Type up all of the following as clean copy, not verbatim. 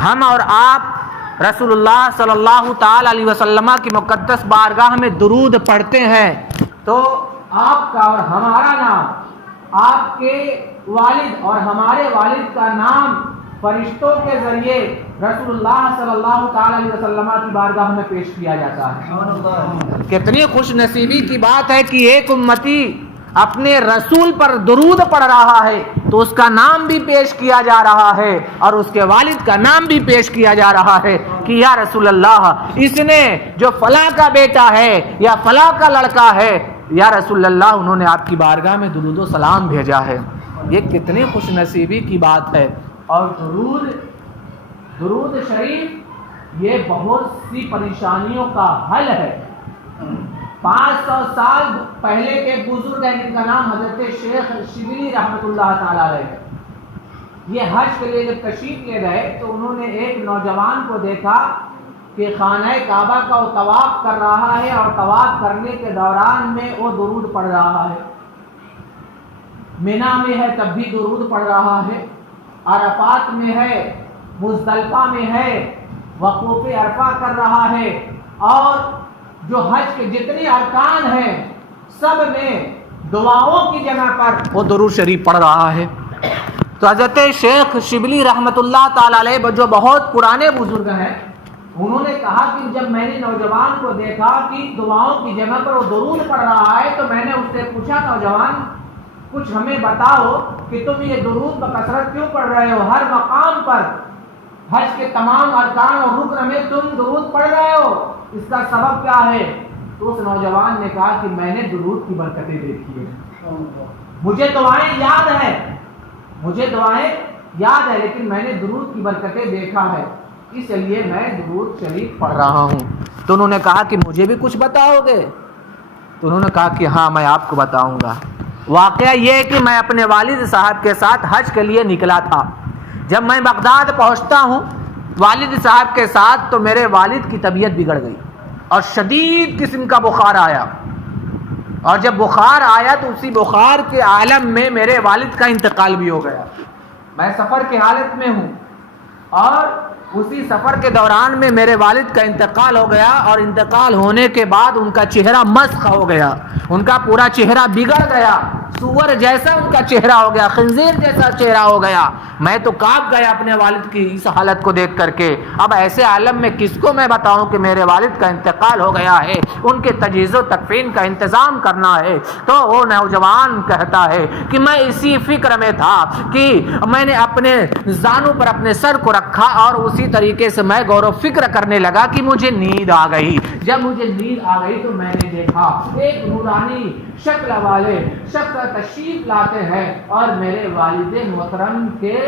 ہم اور آپ رسول اللہ صلی اللہ تعالی علیہ وسلم کی مقدس بارگاہ میں درود پڑھتے ہیں تو آپ کا اور ہمارا نام، آپ کے والد اور ہمارے والد کا نام فرشتوں کے ذریعے رسول اللہ صلی اللہ تعالی علیہ وسلم کی بارگاہ میں پیش کیا جاتا ہے۔ کتنی خوش نصیبی کی بات ہے کہ ایک امتی اپنے رسول پر درود پڑھ رہا ہے تو اس کا نام بھی پیش کیا جا رہا ہے اور اس کے والد کا نام بھی پیش کیا جا رہا ہے کہ یا رسول اللہ، اس نے جو فلاں کا بیٹا ہے یا فلاں کا لڑکا ہے، یا رسول اللہ انہوں نے آپ کی بارگاہ میں درود و سلام بھیجا ہے۔ یہ کتنی خوش نصیبی کی بات ہے۔ اور درود شریف یہ بہت سی پریشانیوں کا حل ہے۔ 500 سال پہلے کے بزرگ ہیں جن کا نام حضرت شیخ شبلی رحمۃ اللہ تعالی علیہ، یہ حج کے لیے جب تشریف لے گئے تو انہوں نے ایک نوجوان کو دیکھا کہ خانہ کعبہ کا وہ طواف کر رہا ہے اور طواف کرنے کے دوران میں وہ درود پڑھ رہا ہے، مینا میں ہے تب بھی درود پڑھ رہا ہے، عرفات میں ہے، مزدلفہ میں ہے، وقوف عرفہ کر رہا ہے، اور جو حج کے جتنے ارکان ہیں سب میں دعاؤں کی جگہ پر وہ درود شریف پڑھ رہا ہے۔ تو حضرت شیخ شبلی رحمۃ اللہ تعالی علیہ جو بہت پرانے بزرگ ہیں، انہوں نے کہا کہ جب میں نے نوجوان کو دیکھا کہ دعاؤں کی جگہ پر وہ درود پڑھ رہا ہے تو میں نے اس سے پوچھا، نوجوان کچھ ہمیں بتاؤ کہ تم یہ درود بکثرت کیوں پڑھ رہے ہو؟ ہر مقام پر حج کے تمام ارکان اور رکن میں تم درود پڑھ رہے ہو، اس کا سبب کیا ہے؟ تو اس نوجوان نے کہا کہ میں نے درود کی برکتیں دیکھی ہیں، مجھے دعائیں یاد ہے لیکن میں نے درود کی برکتیں دیکھا ہے، اس لیے میں درود شریف پڑھ رہا ہوں۔ تو انہوں نے کہا کہ مجھے بھی کچھ بتاؤ گے؟ تو انہوں نے کہا کہ ہاں میں آپ کو بتاؤں گا۔ واقعہ یہ ہے کہ میں اپنے والد صاحب کے ساتھ حج کے لیے نکلا تھا۔ جب میں بغداد پہنچتا ہوں والد صاحب کے ساتھ تو میرے والد کی طبیعت بگڑ گئی اور شدید قسم کا بخار آیا، اور جب بخار آیا تو اسی بخار کے عالم میں میرے والد کا انتقال بھی ہو گیا۔ میں سفر کی حالت میں ہوں اور اسی سفر کے دوران میں میرے والد کا انتقال ہو گیا، اور انتقال ہونے کے بعد ان کا چہرہ مسخ ہو گیا، ان کا پورا چہرہ بگڑ گیا، سور جیسا ان کا چہرہ ہو گیا، خنزیر جیسا چہرہ ہو گیا۔ میں تو کانپ گیا اپنے والد کی اس حالت کو دیکھ کر کے۔ اب ایسے عالم میں کس کو میں بتاؤں کہ میرے والد کا انتقال ہو گیا ہے، ان کے تجہیز و تکفین کا انتظام کرنا ہے۔ تو وہ نوجوان کہتا ہے کہ میں اسی فکر میں تھا کہ میں نے اپنے زانوں پر اپنے سر کو رکھا اور اسی طریقے سے میں غور و فکر کرنے لگا کہ مجھے نیند آ گئی۔ جب مجھے نیند آ گئی تو میں نے دیکھا ایک نورانی شکل والے شخص تشریف لاتے ہیں اور میرے والد محترم کے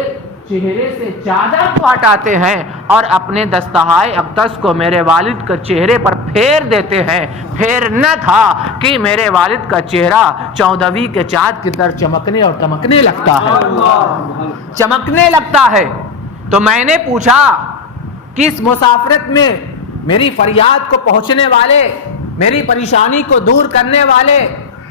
چہرے سے چادر کو ہٹاتے ہیں اور اپنے دستہائے اقدس کو میرے والد کے چہرے پر پھیر دیتے ہیں۔ پھیرنا تھا کہ میرے والد کا چہرہ 14ویں کے چاند کی طرح چمکنے اور دمکنے لگتا ہے۔ تو میں نے پوچھا کہ اس مسافرت میں میری فریاد کو پہنچنے والے، میری پریشانی کو دور کرنے والے،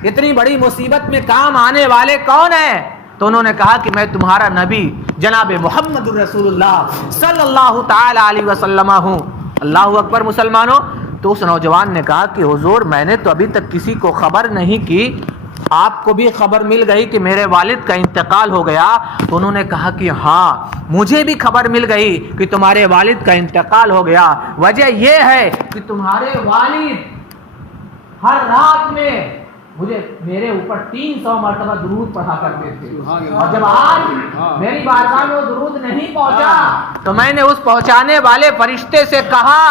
اتنی بڑی مصیبت میں کام آنے والے کون ہیں؟ تو انہوں نے کہا کہ میں تمہارا نبی جناب محمد رسول اللہ صلی اللہ تعالی علیہ وسلم ہوں۔ اللہ اکبر مسلمانوں۔ تو اس نوجوان نے کہا کہ حضور میں نے تو ابھی تک کسی کو خبر نہیں کی، آپ کو بھی خبر مل گئی کہ میرے والد کا انتقال ہو گیا؟ تو انہوں نے کہا کہ ہاں مجھے بھی خبر مل گئی کہ تمہارے والد کا انتقال ہو گیا۔ وجہ یہ ہے کہ تمہارے والد ہر رات میں میرے اوپر 300 مرتبہ درود پڑھا کرتے تھے، اور جب آج میری بارگاہ میں وہ درود نہیں پہنچا تو میں نے اس پہنچانے والے فرشتے سے کہا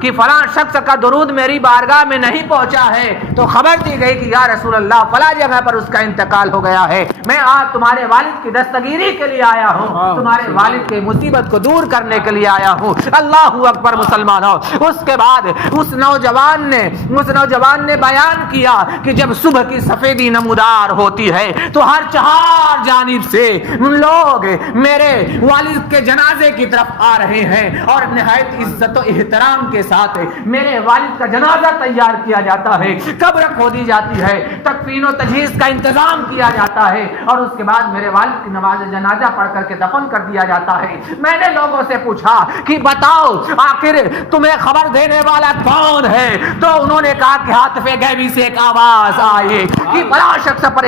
کہ فلاں شخص کا درود میری بارگاہ میں نہیں پہنچا ہے، تو خبر دی گئی کہ یا رسول اللہ فلاں جگہ پر اس کا انتقال ہو گیا ہے۔ میں آج تمہارے والد کی دستگیری کے لیے آیا ہوں، تمہارے والد کی مصیبت کو دور کرنے کے لیے آیا ہوں۔ اللہ اکبر مسلمانوں۔ اس کے بعد اس نوجوان نے بیان کیا کہ جب صبح صبح کی سفیدی نمودار ہوتی ہے تو ہر چہار جانب سے لوگ میرے والد کے جنازے کی طرف آ رہے ہیں اور نہایت عزت و احترام کے ساتھ میرے والد کا جنازہ تیار کیا جاتا ہے، قبر کھودی جاتی ہے، تکفین و تجہیز کا انتظام کیا جاتا ہے اور اس کے بعد میرے والد کی نماز جنازہ پڑھ کر کے دفن کر دیا جاتا ہے۔ میں نے لوگوں سے پوچھا کہ بتاؤ آخر تمہیں خبر دینے والا کون ہے؟ تو انہوں نے کہا کہ ہاتف غیبی سے ایک آواز آئی کہ فلاں شخص پر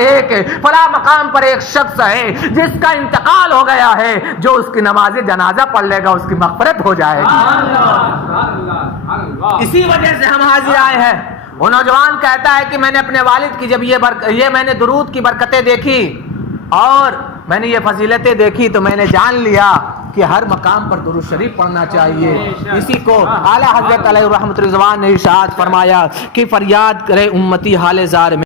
فلاں مقام پر ایک شخص ہے جس کا انتقال ہو گیا ہے، جو اس کی نماز جنازہ پڑھ لے گا اس کی مغفرت ہو جائے گی۔ اسی وجہ سے ہم حاضر آئے ہیں۔ وہ نوجوان کہتا ہے کہ میں نے اپنے والد کی جب یہ میں نے درود کی برکتیں دیکھی اور میں نے یہ فضیلتیں دیکھی تو میں نے جان لیا کہ ہر مقام پر درود شریف پڑھنا چاہیے۔ اسی کو اعلیٰ حضرت علیہ رحمت رضوان نے ارشاد فرمایا کہ فریاد کرے امتی حال زار میں